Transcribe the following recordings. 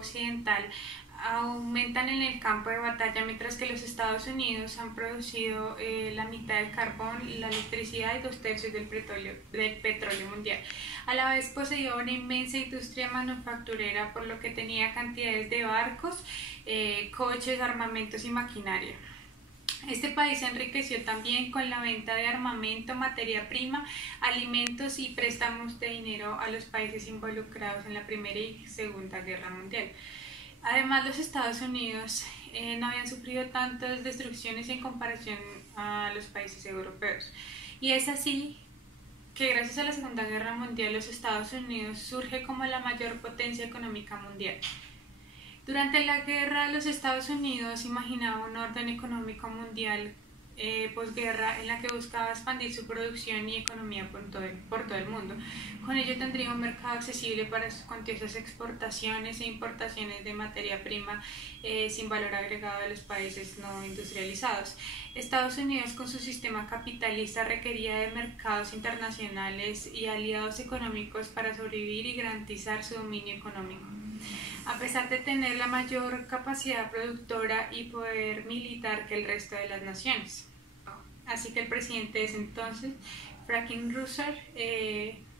occidental aumentan en el campo de batalla, mientras que los Estados Unidos han producido la mitad del carbón, la electricidad y 2/3 del petróleo mundial. A la vez poseía una inmensa industria manufacturera, por lo que tenía cantidades de barcos, coches, armamentos y maquinaria. Este país se enriqueció también con la venta de armamento, materia prima, alimentos y préstamos de dinero a los países involucrados en la Primera y Segunda Guerra Mundial. Además, los Estados Unidos no habían sufrido tantas destrucciones en comparación a los países europeos. Y es así que gracias a la Segunda Guerra Mundial los Estados Unidos surge como la mayor potencia económica mundial. Durante la guerra, los Estados Unidos imaginaban un orden económico mundial posguerra en la que buscaba expandir su producción y economía por todo el mundo. Con ello tendría un mercado accesible para sus cuantiosas exportaciones e importaciones de materia prima sin valor agregado de los países no industrializados. Estados Unidos, con su sistema capitalista, requería de mercados internacionales y aliados económicos para sobrevivir y garantizar su dominio económico. A pesar de tener la mayor capacidad productora y poder militar que el resto de las naciones. Así que el presidente de ese entonces, Franklin Roosevelt,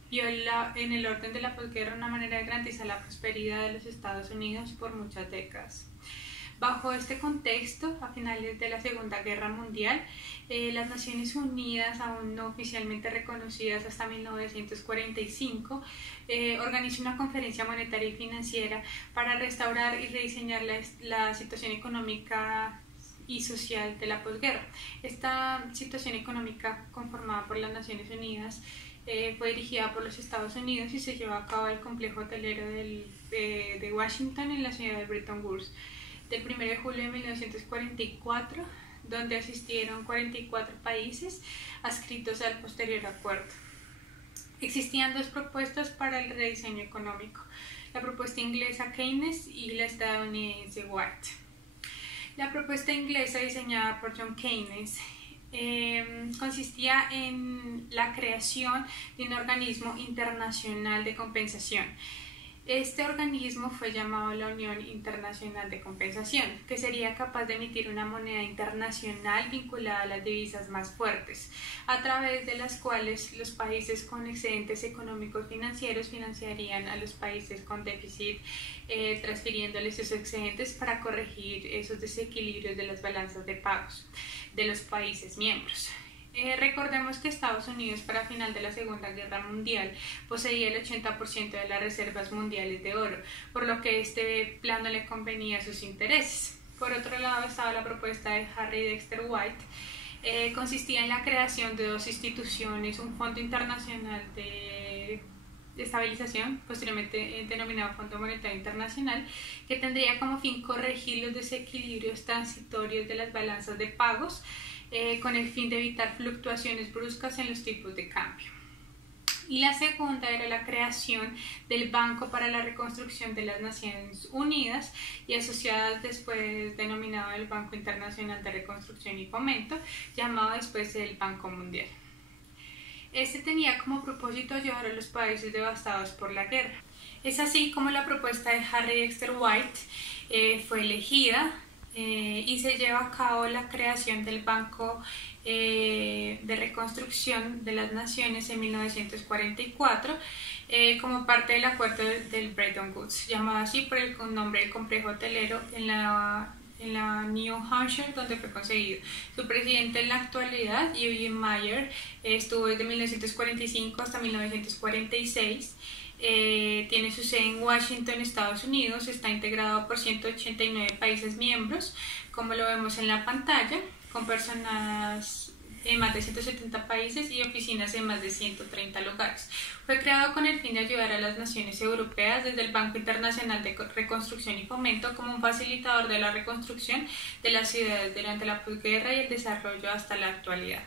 vio en el orden de la posguerra una manera de garantizar la prosperidad de los Estados Unidos por muchas décadas. Bajo este contexto, a finales de la Segunda Guerra Mundial, las Naciones Unidas, aún no oficialmente reconocidas hasta 1945, organizó una conferencia monetaria y financiera para restaurar y rediseñar la situación económica y social de la posguerra. Esta situación económica, conformada por las Naciones Unidas, fue dirigida por los Estados Unidos y se llevó a cabo en el complejo hotelero de Washington, en la ciudad de Bretton Woods, del 1 de julio de 1944, donde asistieron 44 países adscritos al posterior acuerdo. Existían dos propuestas para el rediseño económico: la propuesta inglesa Keynes y la estadounidense White. La propuesta inglesa, diseñada por John Keynes, consistía en la creación de un organismo internacional de compensación. Este organismo fue llamado la Unión Internacional de Compensación, que sería capaz de emitir una moneda internacional vinculada a las divisas más fuertes, a través de las cuales los países con excedentes económicos financieros financiarían a los países con déficit, transfiriéndoles esos excedentes para corregir esos desequilibrios de las balanzas de pagos de los países miembros. Recordemos que Estados Unidos, para final de la Segunda Guerra Mundial, poseía el 80% de las reservas mundiales de oro, por lo que este plan no le convenía a sus intereses. Por otro lado estaba la propuesta de Harry Dexter White. Consistía en la creación de dos instituciones: un Fondo Internacional de Estabilización, posteriormente denominado Fondo Monetario Internacional, que tendría como fin corregir los desequilibrios transitorios de las balanzas de pagos, con el fin de evitar fluctuaciones bruscas en los tipos de cambio. Y la segunda era la creación del Banco para la Reconstrucción de las Naciones Unidas, y asociadas después denominado el Banco Internacional de Reconstrucción y Fomento, llamado después el Banco Mundial. Este tenía como propósito ayudar a los países devastados por la guerra. Es así como la propuesta de Harry Dexter White fue elegida, y se lleva a cabo la creación del Banco de Reconstrucción de las Naciones en 1944, como parte del acuerdo del Bretton Woods, llamado así por el nombre del complejo hotelero en la New Hampshire, donde fue conseguido. Su presidente en la actualidad, Eugene Meyer, estuvo desde 1945 hasta 1946. Tiene su sede en Washington, Estados Unidos. Está integrado por 189 países miembros, como lo vemos en la pantalla, con personas en más de 170 países y oficinas en más de 130 lugares. Fue creado con el fin de ayudar a las naciones europeas desde el Banco Internacional de Reconstrucción y Fomento como un facilitador de la reconstrucción de las ciudades durante la posguerra y el desarrollo hasta la actualidad,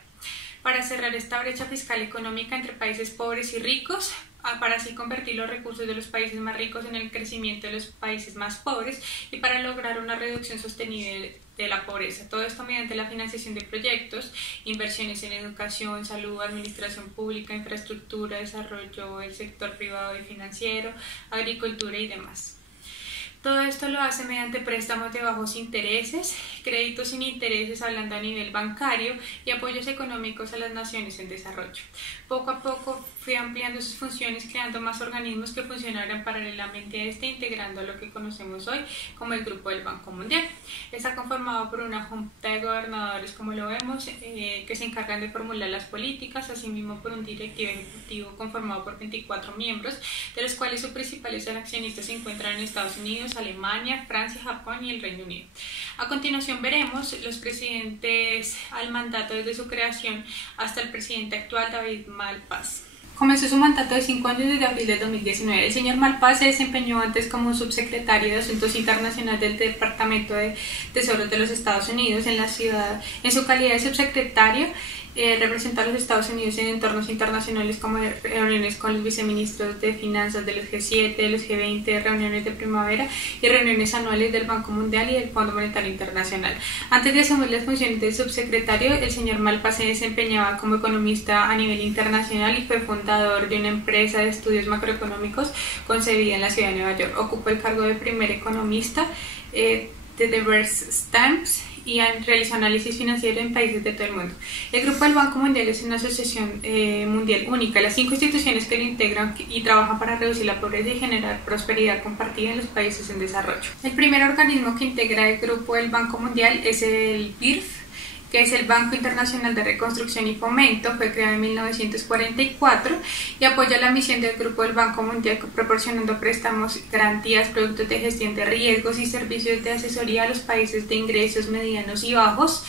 para cerrar esta brecha fiscal económica entre países pobres y ricos, para así convertir los recursos de los países más ricos en el crecimiento de los países más pobres y para lograr una reducción sostenible de la pobreza. Todo esto mediante la financiación de proyectos, inversiones en educación, salud, administración pública, infraestructura, desarrollo del sector privado y financiero, agricultura y demás. Todo esto lo hace mediante préstamos de bajos intereses, créditos sin intereses hablando a nivel bancario y apoyos económicos a las naciones en desarrollo. Poco a poco fue ampliando sus funciones, creando más organismos que funcionaran paralelamente a integrando a lo que conocemos hoy como el Grupo del Banco Mundial. Está conformado por una junta de gobernadores, como lo vemos, que se encargan de formular las políticas, asimismo por un directivo ejecutivo conformado por 24 miembros, de los cuales sus principales accionistas se encuentran en Estados Unidos, Alemania, Francia, Japón y el Reino Unido. A continuación veremos los presidentes al mandato desde su creación hasta el presidente actual, David Malpass. Comenzó su mandato de 5 años desde abril de 2019. El señor Malpass se desempeñó antes como subsecretario de Asuntos Internacionales del Departamento de Tesoro de los Estados Unidos en su calidad de subsecretario. Representó a los Estados Unidos en entornos internacionales como reuniones con los viceministros de finanzas de los G7, de los G20, reuniones de primavera y reuniones anuales del Banco Mundial y del Fondo Monetario Internacional. Antes de asumir las funciones de subsecretario, el señor Malpass se desempeñaba como economista a nivel internacional y fue fundador de una empresa de estudios macroeconómicos concebida en la ciudad de Nueva York. Ocupó el cargo de primer economista de Bear Stearns y realizó análisis financiero en países de todo el mundo. El Grupo del Banco Mundial es una asociación mundial única. Las 5 instituciones que lo integran y trabajan para reducir la pobreza y generar prosperidad compartida en los países en desarrollo. El primer organismo que integra el Grupo del Banco Mundial es el BIRF, que es el Banco Internacional de Reconstrucción y Fomento. Fue creado en 1944 y apoya la misión del Grupo del Banco Mundial proporcionando préstamos, garantías, productos de gestión de riesgos y servicios de asesoría a los países de ingresos medianos y bajos,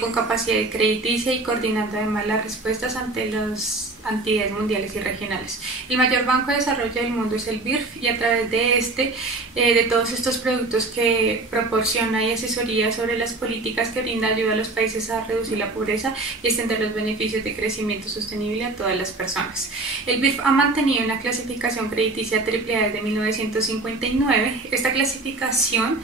con capacidad crediticia y coordinando además las respuestas ante las entidades mundiales y regionales. El mayor banco de desarrollo del mundo es el BIRF y a través de todos estos productos que proporciona y asesoría sobre las políticas que brinda ayuda a los países a reducir la pobreza y extender los beneficios de crecimiento sostenible a todas las personas. El BIRF ha mantenido una clasificación crediticia AAA desde 1959. Esta clasificación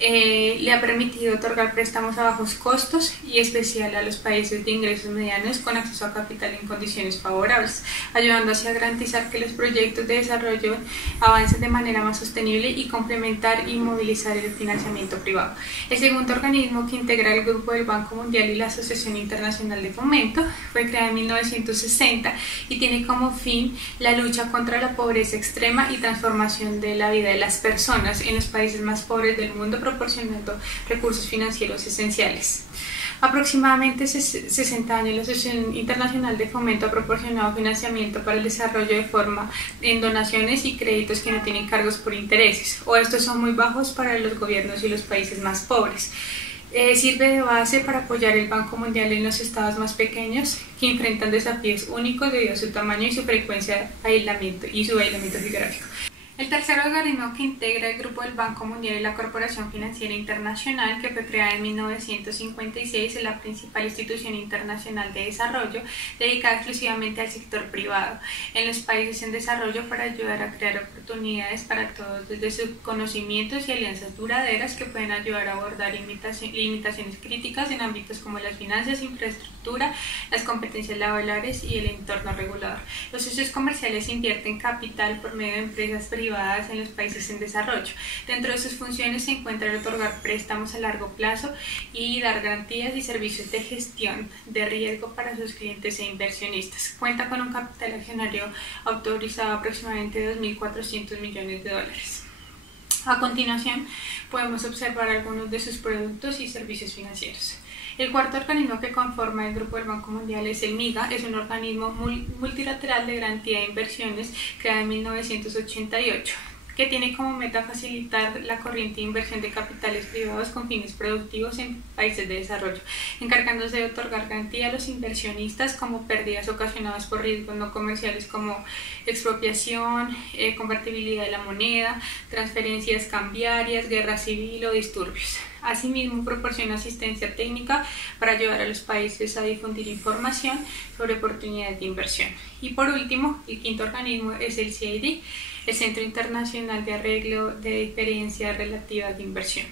le ha permitido otorgar préstamos a bajos costos y especial a los países de ingresos medianos con acceso a capital en condiciones favorables, ayudando así a garantizar que los proyectos de desarrollo avancen de manera más sostenible y complementar y movilizar el financiamiento privado. El segundo organismo que integra el Grupo del Banco Mundial y la Asociación Internacional de Fomento fue creado en 1960 y tiene como fin la lucha contra la pobreza extrema y transformación de la vida de las personas en los países más pobres del mundo, proporcionando recursos financieros esenciales. Aproximadamente 60 años la Asociación Internacional de Fomento ha proporcionado financiamiento para el desarrollo de forma en donaciones y créditos que no tienen cargos por intereses, o estos son muy bajos para los gobiernos y los países más pobres. Sirve de base para apoyar el Banco Mundial en los estados más pequeños que enfrentan desafíos únicos debido a su tamaño y su frecuencia de aislamiento y su aislamiento geográfico. El tercer organismo que integra el Grupo del Banco Mundial es la Corporación Financiera Internacional, que fue creada en 1956, es la principal institución internacional de desarrollo dedicada exclusivamente al sector privado en los países en desarrollo para ayudar a crear oportunidades para todos desde sus conocimientos y alianzas duraderas que pueden ayudar a abordar limitaciones críticas en ámbitos como las finanzas, infraestructura, las competencias laborales y el entorno regulador. Los socios comerciales invierten capital por medio de empresas privadas en los países en desarrollo. Dentro de sus funciones se encuentra el otorgar préstamos a largo plazo y dar garantías y servicios de gestión de riesgo para sus clientes e inversionistas. Cuenta con un capital accionario autorizado aproximadamente de 2.400 millones de dólares. A continuación, podemos observar algunos de sus productos y servicios financieros. El cuarto organismo que conforma el Grupo del Banco Mundial es el MIGA, es un organismo multilateral de garantía de inversiones creado en 1988, que tiene como meta facilitar la corriente de inversión de capitales privados con fines productivos en países de desarrollo, encargándose de otorgar garantía a los inversionistas como pérdidas ocasionadas por riesgos no comerciales como expropiación, convertibilidad de la moneda, transferencias cambiarias, guerra civil o disturbios. Asimismo, proporciona asistencia técnica para ayudar a los países a difundir información sobre oportunidades de inversión. Y por último, el quinto organismo es el CID, el Centro Internacional de Arreglo de Diferencias Relativas de Inversión.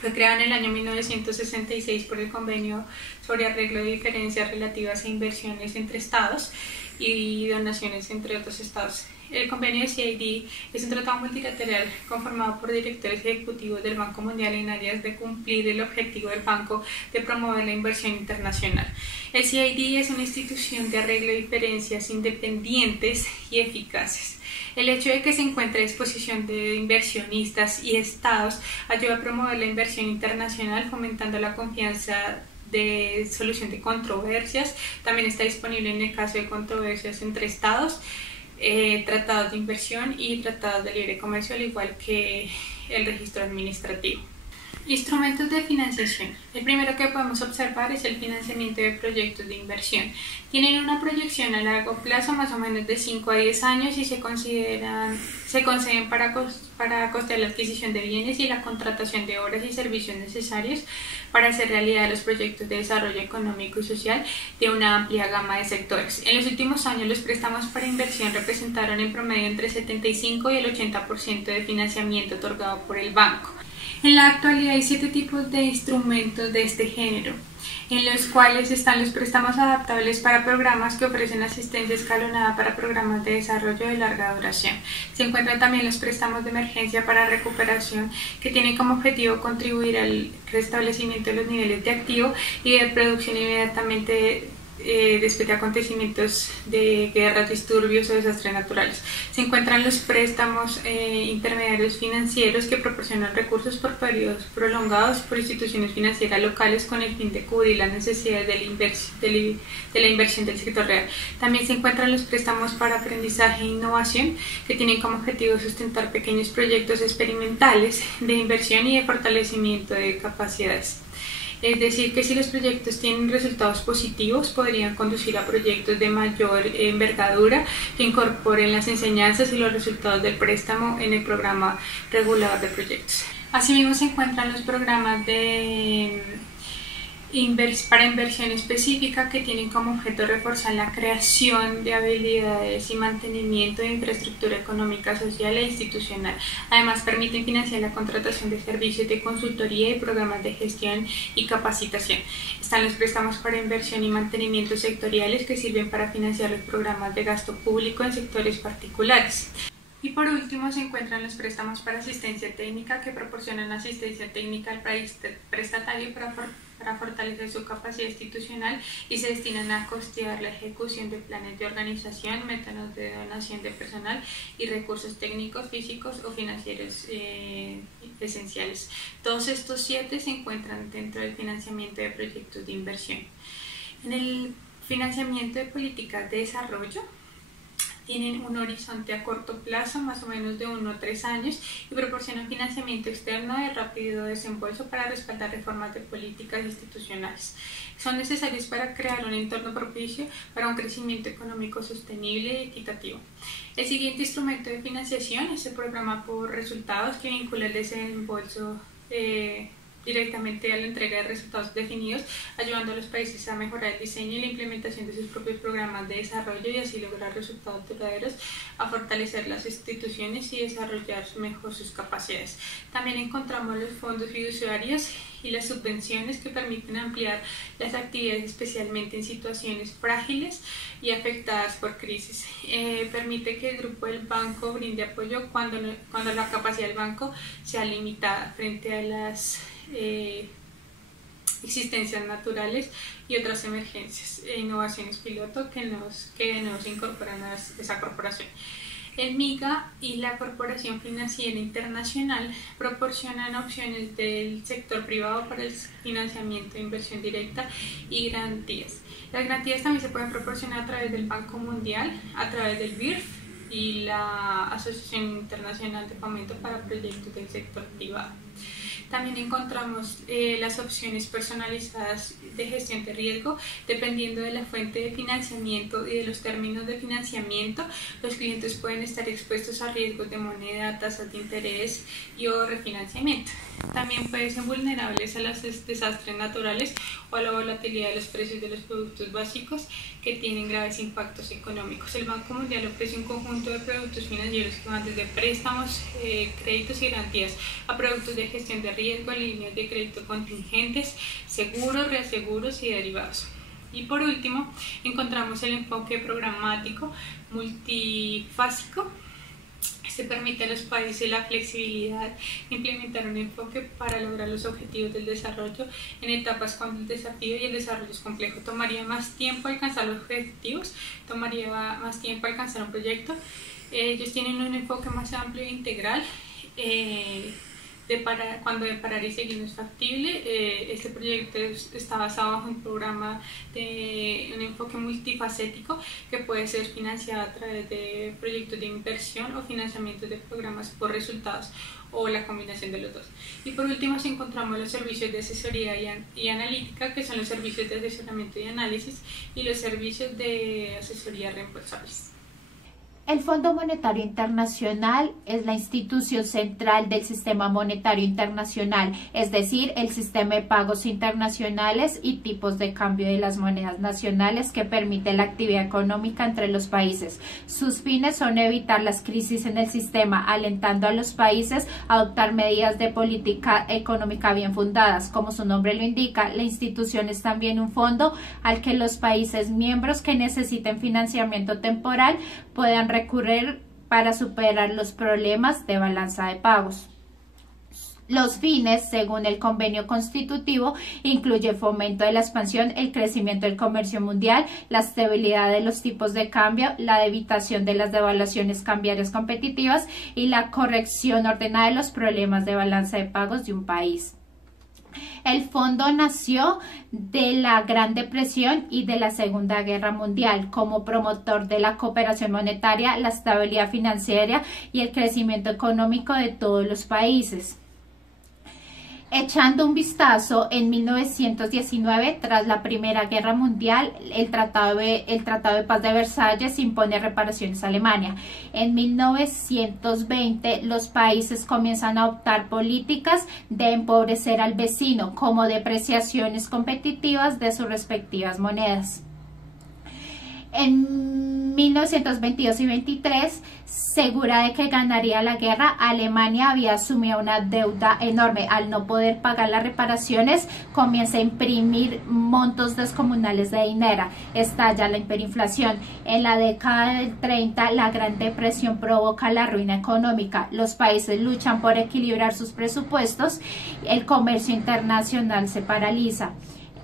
Fue creado en el año 1966 por el Convenio sobre Arreglo de Diferencias Relativas a Inversiones entre Estados y Donaciones entre otros Estados. El convenio de CID es un tratado multilateral conformado por directores ejecutivos del Banco Mundial en áreas de cumplir el objetivo del banco de promover la inversión internacional. El CID es una institución de arreglo de diferencias independientes y eficaces. El hecho de que se encuentre a disposición de inversionistas y estados ayuda a promover la inversión internacional, fomentando la confianza de solución de controversias. También está disponible en el caso de controversias entre estados, tratados de inversión y tratados de libre comercio, al igual que el registro administrativo. Instrumentos de financiación. El primero que podemos observar es el financiamiento de proyectos de inversión. Tienen una proyección a largo plazo, más o menos de 5 a 10 años, y se conceden para costear la adquisición de bienes y la contratación de obras y servicios necesarios para hacer realidad los proyectos de desarrollo económico y social de una amplia gama de sectores. En los últimos años, los préstamos para inversión representaron en promedio entre el 75 y el 80% de financiamiento otorgado por el banco. En la actualidad hay 7 tipos de instrumentos de este género, en los cuales están los préstamos adaptables para programas que ofrecen asistencia escalonada para programas de desarrollo de larga duración. Se encuentran también los préstamos de emergencia para recuperación, que tienen como objetivo contribuir al restablecimiento de los niveles de activo y de producción inmediatamente después de acontecimientos de guerras, disturbios o desastres naturales. Se encuentran los préstamos intermediarios financieros, que proporcionan recursos por periodos prolongados por instituciones financieras locales con el fin de cubrir las necesidades de la inversión del sector real. También se encuentran los préstamos para aprendizaje e innovación, que tienen como objetivo sustentar pequeños proyectos experimentales de inversión y de fortalecimiento de capacidades. Es decir, que si los proyectos tienen resultados positivos, podrían conducir a proyectos de mayor envergadura que incorporen las enseñanzas y los resultados del préstamo en el programa regulador de proyectos. Asimismo, se encuentran los programas para inversión específica, que tienen como objeto reforzar la creación de habilidades y mantenimiento de infraestructura económica, social e institucional. Además, permiten financiar la contratación de servicios de consultoría y programas de gestión y capacitación. Están los préstamos para inversión y mantenimiento sectoriales, que sirven para financiar los programas de gasto público en sectores particulares. Y por último, se encuentran los préstamos para asistencia técnica, que proporcionan asistencia técnica al país prestatario para fortalecer su capacidad institucional, y se destinan a costear la ejecución de planes de organización, métodos de donación de personal y recursos técnicos, físicos o financieros esenciales. Todos estos 7 se encuentran dentro del financiamiento de proyectos de inversión. En el financiamiento de políticas de desarrollo, tienen un horizonte a corto plazo, más o menos de 1 a 3 años, y proporcionan financiamiento externo de rápido desembolso para respaldar reformas de políticas institucionales. Son necesarios para crear un entorno propicio para un crecimiento económico sostenible y equitativo. El siguiente instrumento de financiación es el programa por resultados, que vincula el desembolso directamente a la entrega de resultados definidos, ayudando a los países a mejorar el diseño y la implementación de sus propios programas de desarrollo y así lograr resultados duraderos, a fortalecer las instituciones y desarrollar mejor sus capacidades. También encontramos los fondos fiduciarios y las subvenciones, que permiten ampliar las actividades, especialmente en situaciones frágiles y afectadas por crisis. Permite que el grupo del banco brinde apoyo cuando la capacidad del banco sea limitada frente a las existencias naturales y otras emergencias e innovaciones piloto que nos incorporan a esa corporación. El MIGA y la Corporación Financiera Internacional proporcionan opciones del sector privado para el financiamiento de inversión directa y garantías. Las garantías también se pueden proporcionar a través del Banco Mundial, a través del BIRF y la Asociación Internacional de Fomento para Proyectos del Sector Privado. También encontramos las opciones personalizadas de gestión de riesgo. Dependiendo de la fuente de financiamiento y de los términos de financiamiento, los clientes pueden estar expuestos a riesgos de moneda, tasas de interés o refinanciamiento. También pueden ser vulnerables a los desastres naturales o a la volatilidad de los precios de los productos básicos, que tienen graves impactos económicos. El Banco Mundial ofrece un conjunto de productos financieros que van desde préstamos, créditos y garantías a productos de gestión de de riesgo, líneas de crédito contingentes, seguros, reaseguros y derivados. Y por último, encontramos el enfoque programático multifásico. Este permite a los países la flexibilidad de implementar un enfoque para lograr los objetivos del desarrollo en etapas cuando el desafío y el desarrollo es complejo. Tomaría más tiempo alcanzar los objetivos, tomaría más tiempo alcanzar un proyecto. Ellos tienen un enfoque más amplio e integral. Cuando de parar y seguir no es factible, este proyecto está basado bajo un programa de un enfoque multifacético que puede ser financiado a través de proyectos de inversión o financiamiento de programas por resultados o la combinación de los dos. Y por último encontramos los servicios de asesoría y analítica, que son los servicios de asesoramiento y análisis, y los servicios de asesoría reembolsables. El Fondo Monetario Internacional es la institución central del sistema monetario internacional, es decir, el sistema de pagos internacionales y tipos de cambio de las monedas nacionales que permite la actividad económica entre los países. Sus fines son evitar las crisis en el sistema, alentando a los países a adoptar medidas de política económica bien fundadas. Como su nombre lo indica, la institución es también un fondo al que los países miembros que necesiten financiamiento temporal puedan recurrir para superar los problemas de balanza de pagos. Los fines, según el convenio constitutivo, incluye fomento de la expansión, el crecimiento del comercio mundial, la estabilidad de los tipos de cambio, la evitación de las devaluaciones cambiarias competitivas y la corrección ordenada de los problemas de balanza de pagos de un país. El fondo nació de la Gran Depresión y de la Segunda Guerra Mundial como promotor de la cooperación monetaria, la estabilidad financiera y el crecimiento económico de todos los países. Echando un vistazo, en 1919, tras la Primera Guerra Mundial, el Tratado de Paz de Versalles impone reparaciones a Alemania. En 1920, los países comienzan a adoptar políticas de empobrecer al vecino, como depreciaciones competitivas de sus respectivas monedas. En 1922 y 23, segura de que ganaría la guerra, Alemania había asumido una deuda enorme. Al no poder pagar las reparaciones, comienza a imprimir montos descomunales de dinero. Estalla la hiperinflación. En la década del 30, la Gran Depresión provoca la ruina económica. Los países luchan por equilibrar sus presupuestos. El comercio internacional se paraliza.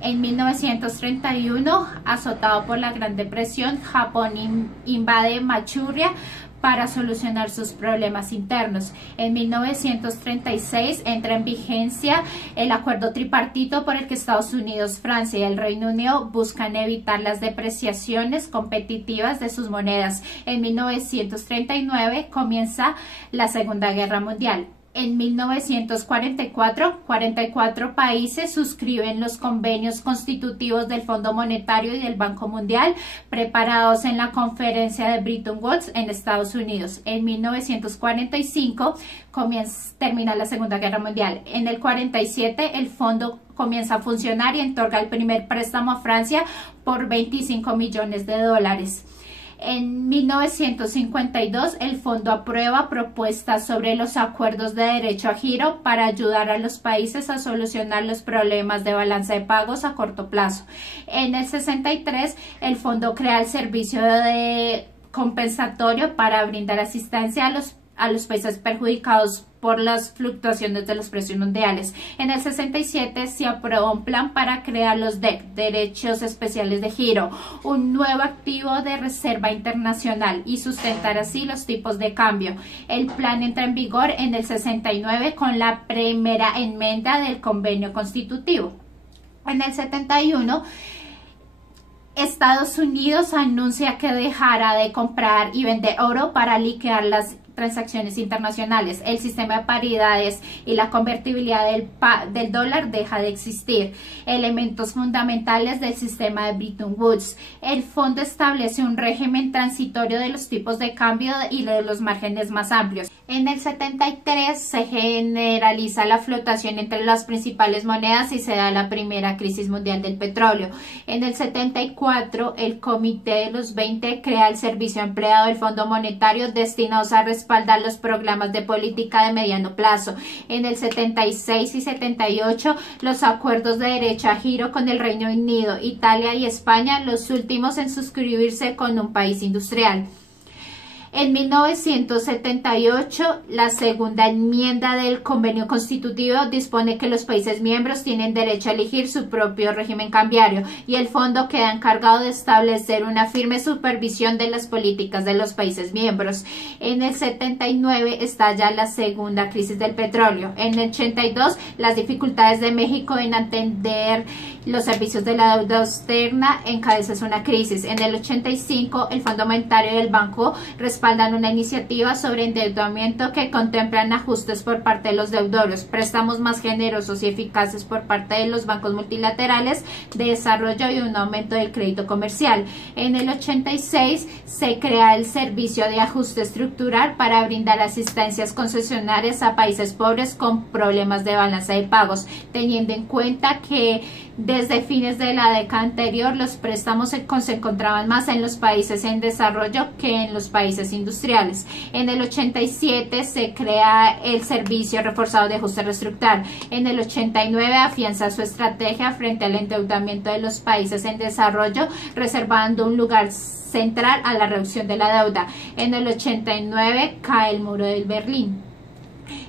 En 1931, azotado por la Gran Depresión, Japón invade Manchuria para solucionar sus problemas internos. En 1936 entra en vigencia el acuerdo tripartito por el que Estados Unidos, Francia y el Reino Unido buscan evitar las depreciaciones competitivas de sus monedas. En 1939 comienza la Segunda Guerra Mundial. En 1944, 44 países suscriben los convenios constitutivos del Fondo Monetario y del Banco Mundial, preparados en la conferencia de Bretton Woods en Estados Unidos. En 1945 termina la Segunda Guerra Mundial. En el 47 el fondo comienza a funcionar y otorga el primer préstamo a Francia por 25 millones de dólares. En 1952, el fondo aprueba propuestas sobre los acuerdos de derecho a giro para ayudar a los países a solucionar los problemas de balanza de pagos a corto plazo. En el 63, el fondo crea el servicio de compensatorio para brindar asistencia a los países perjudicados por las fluctuaciones de los precios mundiales. En el 67 se aprueba un plan para crear los DEG, Derechos Especiales de Giro, un nuevo activo de reserva internacional y sustentar así los tipos de cambio. El plan entra en vigor en el 69 con la primera enmienda del convenio constitutivo. En el 71, Estados Unidos anuncia que dejará de comprar y vender oro para liquidar las transacciones internacionales. El sistema de paridades y la convertibilidad del dólar deja de existir. Elementos fundamentales del sistema de Bretton Woods. El fondo establece un régimen transitorio de los tipos de cambio y de los márgenes más amplios. En el 73 se generaliza la flotación entre las principales monedas y se da la primera crisis mundial del petróleo. En el 74 el Comité de los 20 crea el servicio empleado del Fondo Monetario destinados a respaldar los programas de política de mediano plazo. En el 76 y 78 los acuerdos de derecho a giro con el Reino Unido, Italia y España, los últimos en suscribirse con un país industrial. En 1978, la segunda enmienda del Convenio Constitutivo dispone que los países miembros tienen derecho a elegir su propio régimen cambiario y el fondo queda encargado de establecer una firme supervisión de las políticas de los países miembros. En el 79 estalla la segunda crisis del petróleo. En el 82, las dificultades de México en atender los servicios de la deuda externa encabezan una crisis. En el 85, el Fondo Monetario y el Banco respaldan una iniciativa sobre endeudamiento que contemplan ajustes por parte de los deudores, préstamos más generosos y eficaces por parte de los bancos multilaterales de desarrollo y un aumento del crédito comercial. En el 86 se crea el Servicio de Ajuste Estructural para brindar asistencias concesionarias a países pobres con problemas de balanza de pagos, teniendo en cuenta que desde fines de la década anterior los préstamos se encontraban más en los países en desarrollo que en los países industriales. En el 87 se crea el Servicio Reforzado de Ajuste Estructural. En el 89 afianza su estrategia frente al endeudamiento de los países en desarrollo, reservando un lugar central a la reducción de la deuda. En el 89 cae el muro de Berlín.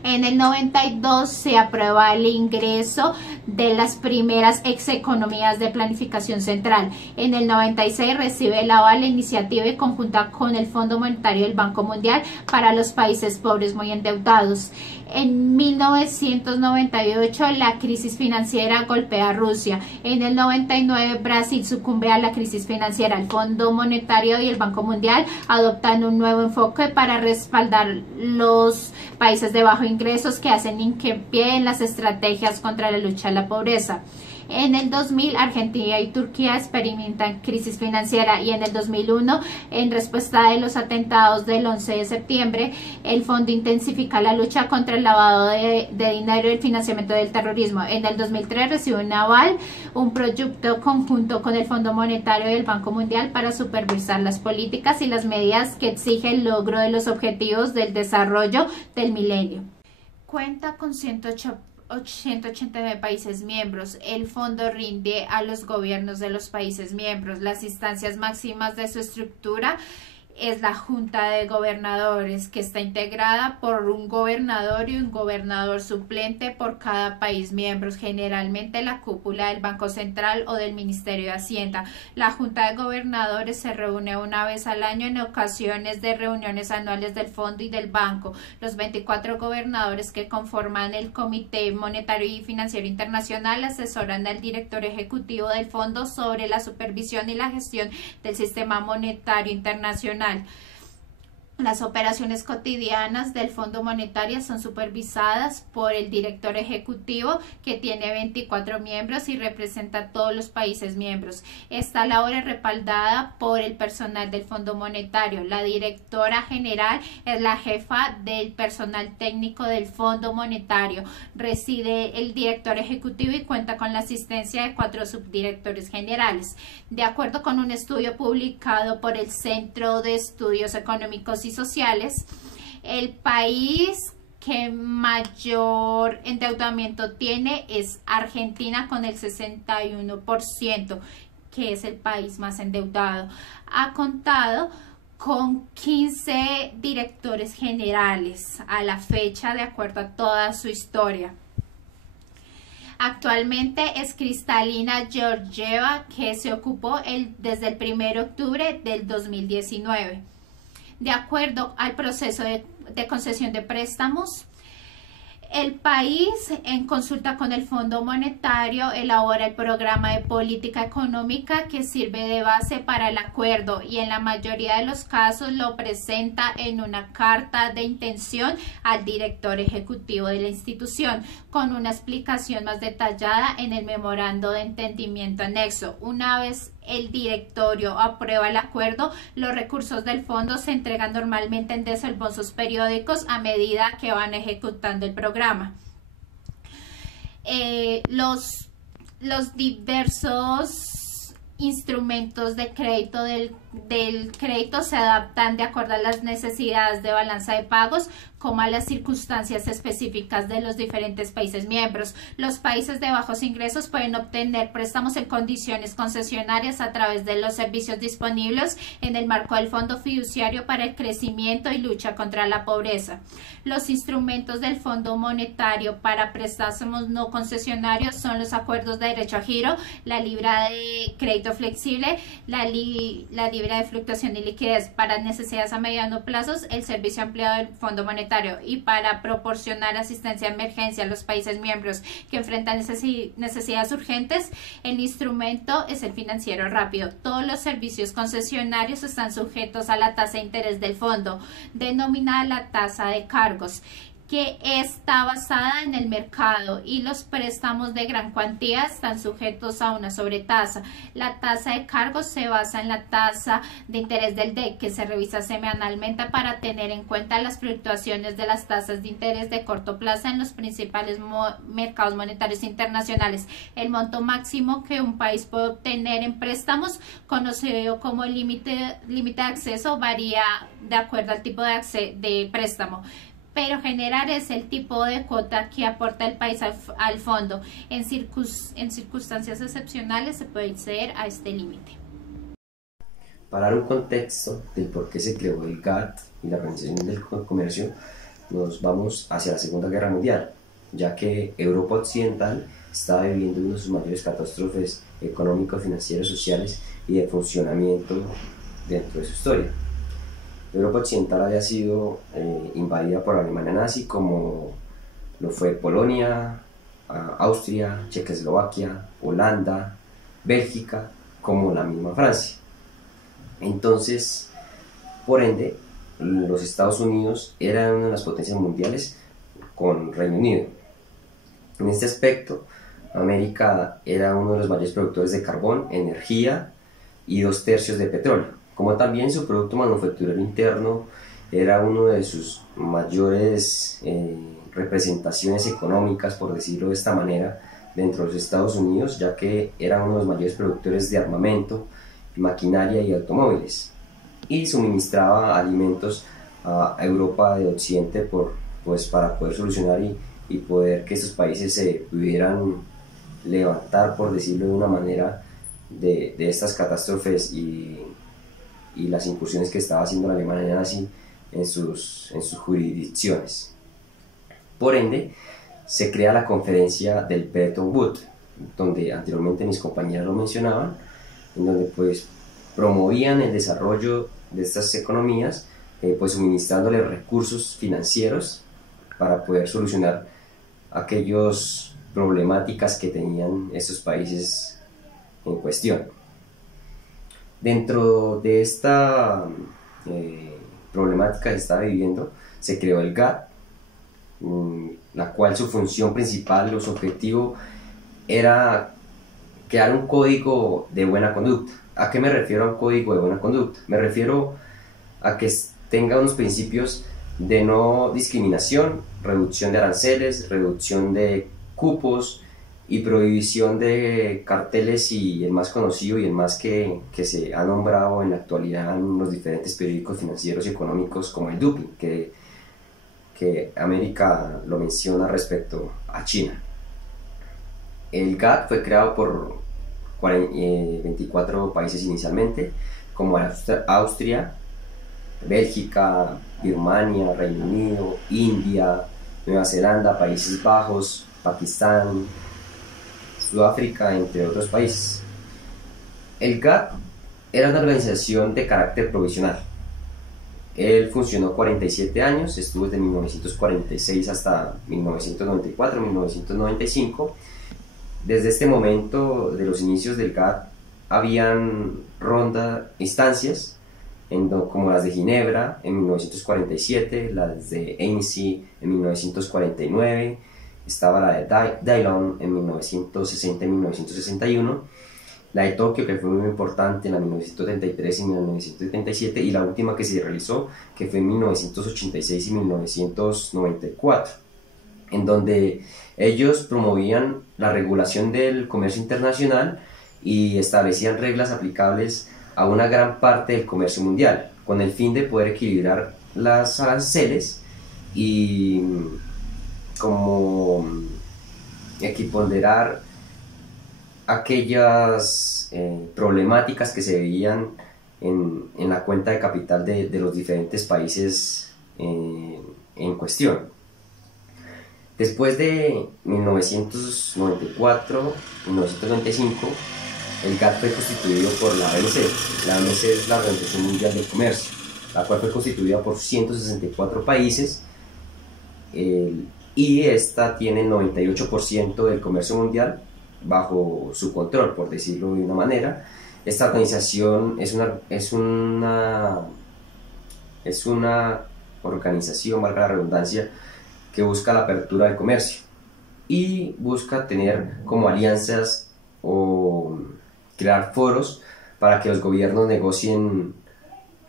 En el 92 se aprueba el ingreso de las primeras execonomías de planificación central. En el 96 recibe el aval la iniciativa y conjunta con el Fondo Monetario y el Banco Mundial para los países pobres muy endeudados. En 1998 la crisis financiera golpea a Rusia. En el 99 Brasil sucumbe a la crisis financiera. El Fondo Monetario y el Banco Mundial adoptan un nuevo enfoque para respaldar los países de bajo ingresos que hacen hincapié en las estrategias contra la lucha a la pobreza. En el 2000 Argentina y Turquía experimentan crisis financiera y en el 2001, en respuesta de los atentados del 11 de septiembre, el fondo intensifica la lucha contra el lavado de dinero y el financiamiento del terrorismo. En el 2003 recibe un aval, un proyecto conjunto con el Fondo Monetario y el Banco Mundial para supervisar las políticas y las medidas que exige el logro de los objetivos del desarrollo del milenio. Cuenta con 189 países miembros. El fondo rinde a los gobiernos de los países miembros. Las instancias máximas de su estructura es la Junta de Gobernadores, que está integrada por un gobernador y un gobernador suplente por cada país miembro, generalmente la cúpula del Banco Central o del Ministerio de Hacienda. La Junta de Gobernadores se reúne una vez al año en ocasiones de reuniones anuales del Fondo y del Banco. Los 24 gobernadores que conforman el Comité Monetario y Financiero Internacional asesoran al director ejecutivo del Fondo sobre la supervisión y la gestión del sistema monetario internacional. Las operaciones cotidianas del Fondo Monetario son supervisadas por el director ejecutivo, que tiene 24 miembros y representa a todos los países miembros. Esta labor es respaldada por el personal del Fondo Monetario. La directora general es la jefa del personal técnico del Fondo Monetario. Reside el director ejecutivo y cuenta con la asistencia de 4 subdirectores generales. De acuerdo con un estudio publicado por el Centro de Estudios Económicos y Sociales, el país que mayor endeudamiento tiene es Argentina, con el 61%, que es el país más endeudado. Ha contado con 15 directores generales a la fecha, de acuerdo a toda su historia. Actualmente es Kristalina Georgieva, que se ocupó desde el 1 de octubre del 2019. De acuerdo al proceso de concesión de préstamos, el país, en consulta con el Fondo Monetario, elabora el programa de política económica que sirve de base para el acuerdo y en la mayoría de los casos lo presenta en una carta de intención al director ejecutivo de la institución, con una explicación más detallada en el memorando de entendimiento anexo. Una vez el directorio aprueba el acuerdo, los recursos del fondo se entregan normalmente en desembolsos periódicos a medida que van ejecutando el programa. Los diversos instrumentos de crédito del crédito se adaptan de acuerdo a las necesidades de balanza de pagos como a las circunstancias específicas de los diferentes países miembros. Los países de bajos ingresos pueden obtener préstamos en condiciones concesionarias a través de los servicios disponibles en el marco del Fondo Fiduciario para el Crecimiento y Lucha contra la Pobreza. Los instrumentos del Fondo Monetario para préstamos no concesionarios son los acuerdos de derecho a giro, la libra de crédito flexible, la libra de fluctuación y liquidez para necesidades a mediano plazo, el servicio ampliado del Fondo Monetario, y para proporcionar asistencia de emergencia a los países miembros que enfrentan necesidades urgentes, el instrumento es el financiero rápido. Todos los servicios concesionarios están sujetos a la tasa de interés del fondo, denominada la tasa de cargos, que está basada en el mercado, y los préstamos de gran cuantía están sujetos a una sobretasa. La tasa de cargos se basa en la tasa de interés del DEC, que se revisa semanalmente para tener en cuenta las fluctuaciones de las tasas de interés de corto plazo en los principales mercados monetarios internacionales. El monto máximo que un país puede obtener en préstamos, conocido como límite de acceso, varía de acuerdo al tipo de préstamo, pero general es el tipo de cuota que aporta el país al fondo. En circunstancias excepcionales se puede acceder a este límite. Para dar un contexto del por qué se creó el GATT y la Organización del Comercio, nos vamos hacia la Segunda Guerra Mundial, ya que Europa Occidental estaba viviendo una de sus mayores catástrofes económicos, financieras, sociales y de funcionamiento dentro de su historia. Europa Occidental había sido invadida por la Alemania nazi, como lo fue Polonia, Austria, Checoslovaquia, Holanda, Bélgica, como la misma Francia. Entonces, por ende, los Estados Unidos eran una de las potencias mundiales con Reino Unido. En este aspecto, América era uno de los mayores productores de carbón, energía y 2/3 de petróleo, como también su producto manufacturero interno era uno de sus mayores representaciones económicas, por decirlo de esta manera, dentro de los Estados Unidos, ya que era uno de los mayores productores de armamento, maquinaria y automóviles, y suministraba alimentos a Europa de Occidente para poder solucionar y poder que estos países se pudieran levantar, por decirlo de una manera, de estas catástrofes y las incursiones que estaba haciendo la Alemania nazi en sus jurisdicciones. Por ende, se crea la conferencia del Bretton Woods, donde anteriormente mis compañeras lo mencionaban, en donde pues promovían el desarrollo de estas economías, pues suministrándoles recursos financieros para poder solucionar aquellas problemáticas que tenían estos países en cuestión. Dentro de esta problemática que se estaba viviendo, se creó el GATT, la cual su función principal o su objetivo era crear un código de buena conducta. ¿A qué me refiero a un código de buena conducta? Me refiero a que tenga unos principios de no discriminación, reducción de aranceles, reducción de cupos y prohibición de carteles, y el más conocido y el más que se ha nombrado en la actualidad en los diferentes periódicos financieros y económicos, como el doping, que América lo menciona respecto a China. El GATT fue creado por 24 países inicialmente, como Austria, Bélgica, Birmania, Reino Unido, India, Nueva Zelanda, Países Bajos, Pakistán, Sudáfrica, entre otros países. El GATT era una organización de carácter provisional. Él funcionó 47 años, estuvo desde 1946 hasta 1994-1995. Desde este momento, de los inicios del GATT, habían instancias como las de Ginebra en 1947, las de Annecy en 1949, estaba la de Dillon en 1960 y 1961, la de Tokio, que fue muy importante, en la 1933 y 1977, y la última que se realizó, que fue en 1986 y 1994, en donde ellos promovían la regulación del comercio internacional y establecían reglas aplicables a una gran parte del comercio mundial, con el fin de poder equilibrar las aranceles y como equiponderar aquellas problemáticas que se veían en la cuenta de capital de los diferentes países en cuestión. Después de 1994-1995, el GATT fue constituido por la OMC. La OMC es la Organización Mundial del Comercio, la cual fue constituida por 164 países y esta tiene el 98% del comercio mundial bajo su control, por decirlo de una manera. Esta organización es una organización, valga la redundancia, que busca la apertura del comercio y busca tener como alianzas o crear foros para que los gobiernos negocien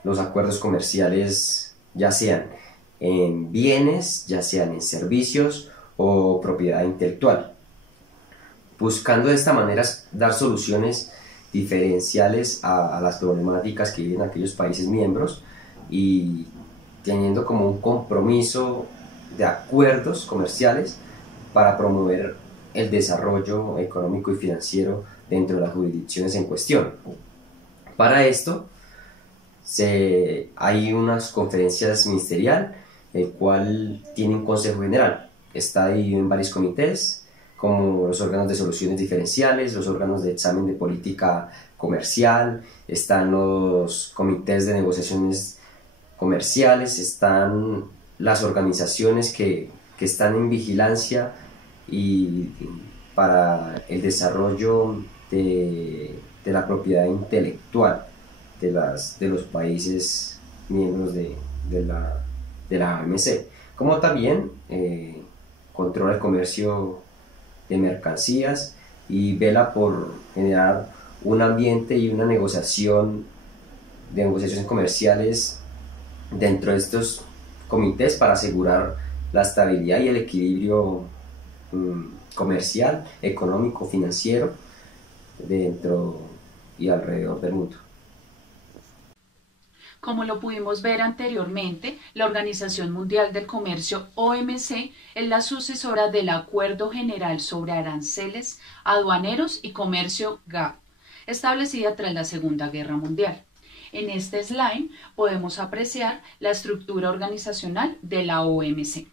los acuerdos comerciales, ya sean en bienes, ya sean en servicios o propiedad intelectual, buscando de esta manera dar soluciones diferenciales a las problemáticas que viven aquellos países miembros y teniendo como un compromiso de acuerdos comerciales para promover el desarrollo económico y financiero dentro de las jurisdicciones en cuestión. Para esto hay unas conferencias ministeriales, el cual tiene un consejo general, está dividido en varios comités, como los órganos de soluciones diferenciales, los órganos de examen de política comercial, están los comités de negociaciones comerciales, están las organizaciones que están en vigilancia y para el desarrollo de la propiedad intelectual de los países miembros de la OMC, como también controla el comercio de mercancías y vela por generar un ambiente y una negociaciones comerciales dentro de estos comités para asegurar la estabilidad y el equilibrio comercial, económico, financiero dentro y alrededor del mundo. Como lo pudimos ver anteriormente, la Organización Mundial del Comercio, OMC, es la sucesora del Acuerdo General sobre Aranceles, Aduaneros y Comercio GATT, establecida tras la Segunda Guerra Mundial. En este slide podemos apreciar la estructura organizacional de la OMC.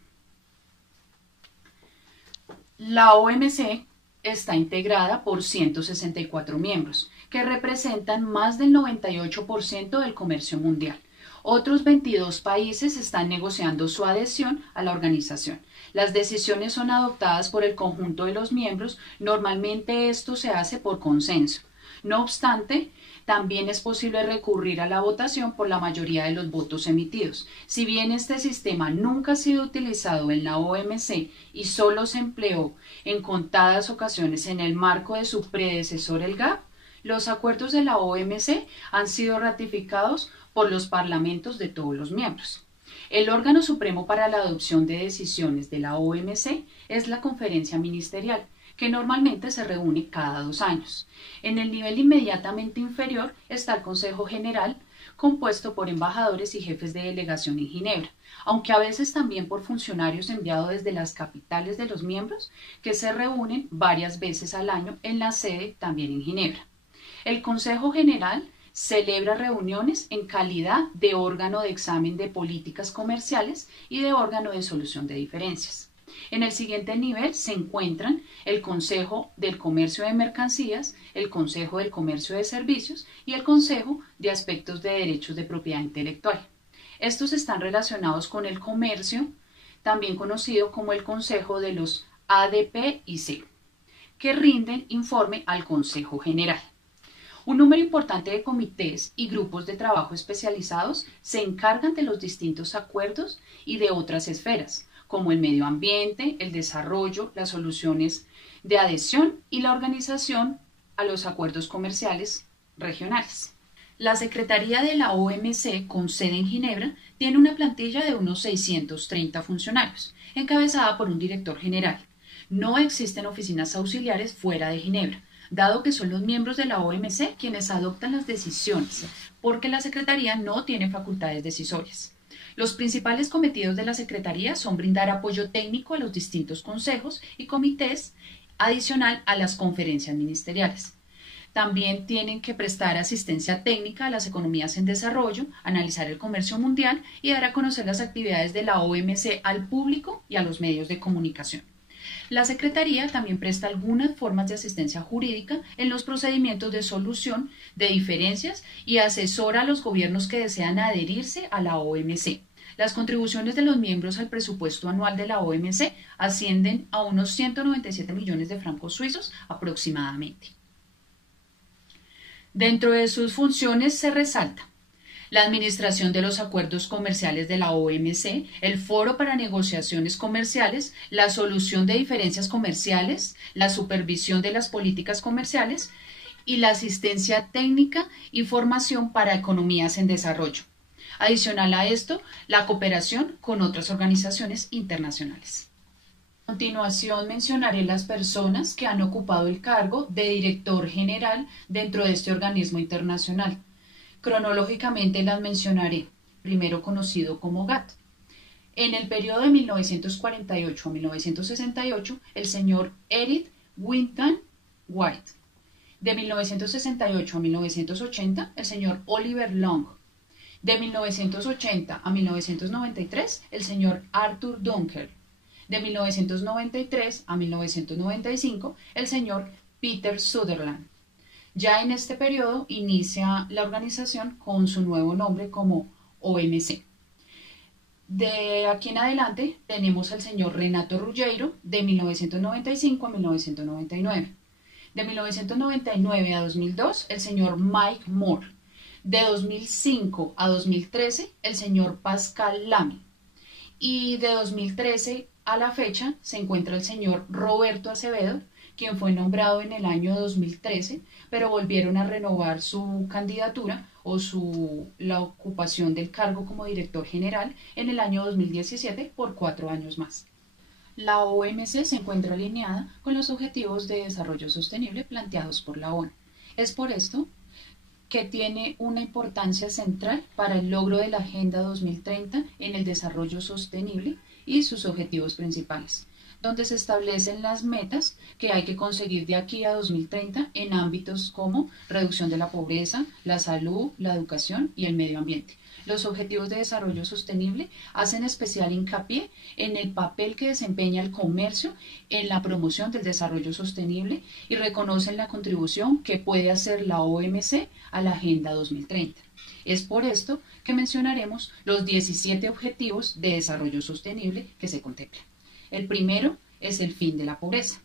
La OMC está integrada por 164 miembros, que representan más del 98% del comercio mundial. Otros 22 países están negociando su adhesión a la organización. Las decisiones son adoptadas por el conjunto de los miembros, normalmente esto se hace por consenso. No obstante, también es posible recurrir a la votación por la mayoría de los votos emitidos. Si bien este sistema nunca ha sido utilizado en la OMC y solo se empleó en contadas ocasiones en el marco de su predecesor el GATT, los acuerdos de la OMC han sido ratificados por los parlamentos de todos los miembros. El órgano supremo para la adopción de decisiones de la OMC es la Conferencia Ministerial, que normalmente se reúne cada 2 años. En el nivel inmediatamente inferior está el Consejo General, compuesto por embajadores y jefes de delegación en Ginebra, aunque a veces también por funcionarios enviados desde las capitales de los miembros, que se reúnen varias veces al año en la sede también en Ginebra. El Consejo General celebra reuniones en calidad de órgano de examen de políticas comerciales y de órgano de solución de diferencias. En el siguiente nivel se encuentran el Consejo del Comercio de Mercancías, el Consejo del Comercio de Servicios y el Consejo de Aspectos de Derechos de Propiedad Intelectual. Estos están relacionados con el comercio, también conocido como el Consejo de los ADPIC, que rinden informe al Consejo General. Un número importante de comités y grupos de trabajo especializados se encargan de los distintos acuerdos y de otras esferas, como el medio ambiente, el desarrollo, las soluciones de adhesión y la organización a los acuerdos comerciales regionales. La Secretaría de la OMC, con sede en Ginebra, tiene una plantilla de unos 630 funcionarios, encabezada por un director general. No existen oficinas auxiliares fuera de Ginebra, dado que son los miembros de la OMC quienes adoptan las decisiones, porque la Secretaría no tiene facultades decisorias. Los principales cometidos de la Secretaría son brindar apoyo técnico a los distintos consejos y comités, adicional a las conferencias ministeriales. También tienen que prestar asistencia técnica a las economías en desarrollo, analizar el comercio mundial y dar a conocer las actividades de la OMC al público y a los medios de comunicación. La Secretaría también presta algunas formas de asistencia jurídica en los procedimientos de solución de diferencias y asesora a los gobiernos que desean adherirse a la OMC. Las contribuciones de los miembros al presupuesto anual de la OMC ascienden a unos 197 millones de francos suizos aproximadamente. Dentro de sus funciones se resalta la administración de los acuerdos comerciales de la OMC, el foro para negociaciones comerciales, la solución de diferencias comerciales, la supervisión de las políticas comerciales y la asistencia técnica y formación para economías en desarrollo. Adicional a esto, la cooperación con otras organizaciones internacionales. A continuación mencionaré las personas que han ocupado el cargo de director general dentro de este organismo internacional. Cronológicamente las mencionaré, primero conocido como GATT. En el periodo de 1948 a 1968, el señor Edith Wynton White. De 1968 a 1980, el señor Oliver Long. De 1980 a 1993, el señor Arthur Dunker. De 1993 a 1995, el señor Peter Sutherland. Ya en este periodo inicia la organización con su nuevo nombre como OMC. De aquí en adelante tenemos al señor Renato Ruggiero de 1995 a 1999. De 1999 a 2002, el señor Mike Moore. De 2005 a 2013, el señor Pascal Lamy. Y de 2013 a la fecha se encuentra el señor Roberto Acevedo, quien fue nombrado en el año 2013, pero volvieron a renovar su candidatura o la ocupación del cargo como director general en el año 2017 por 4 años más. La OMC se encuentra alineada con los Objetivos de Desarrollo Sostenible planteados por la ONU. Es por esto que tiene una importancia central para el logro de la Agenda 2030 en el desarrollo sostenible y sus objetivos principales, donde se establecen las metas que hay que conseguir de aquí a 2030 en ámbitos como reducción de la pobreza, la salud, la educación y el medio ambiente. Los Objetivos de Desarrollo Sostenible hacen especial hincapié en el papel que desempeña el comercio en la promoción del desarrollo sostenible y reconocen la contribución que puede hacer la OMC a la Agenda 2030. Es por esto que mencionaremos los 17 Objetivos de Desarrollo Sostenible que se contemplan. El primero es el fin de la pobreza.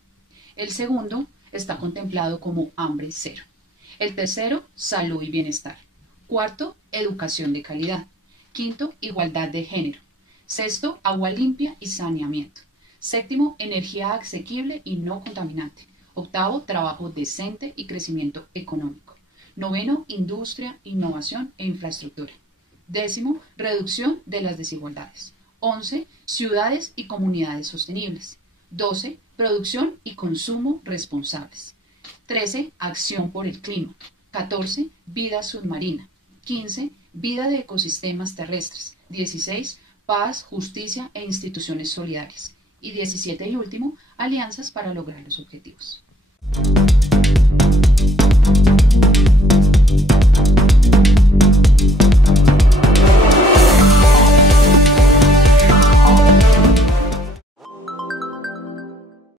El segundo está contemplado como hambre cero. El tercero, salud y bienestar. Cuarto, educación de calidad. Quinto, igualdad de género. Sexto, agua limpia y saneamiento. Séptimo, energía asequible y no contaminante. Octavo, trabajo decente y crecimiento económico. Noveno, industria, innovación e infraestructura. Décimo, reducción de las desigualdades. 11. Ciudades y comunidades sostenibles. 12. Producción y consumo responsables. 13. Acción por el clima. 14. Vida submarina. 15. Vida de ecosistemas terrestres. 16. Paz, justicia e instituciones solidarias. Y 17 y último, alianzas para lograr los objetivos.